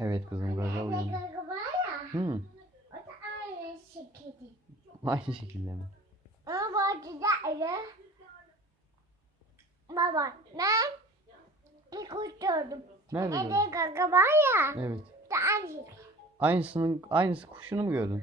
Evet kızım gaga o Hmm. O da aynı şekilde. Aynı şekilde mi? Ama bu arada öyle. Baba ben bir kuş gördüm. Nerede? Nerede gaga var ya. Evet. Da aynı şekilde. Aynısının aynısı kuşunu mu gördün?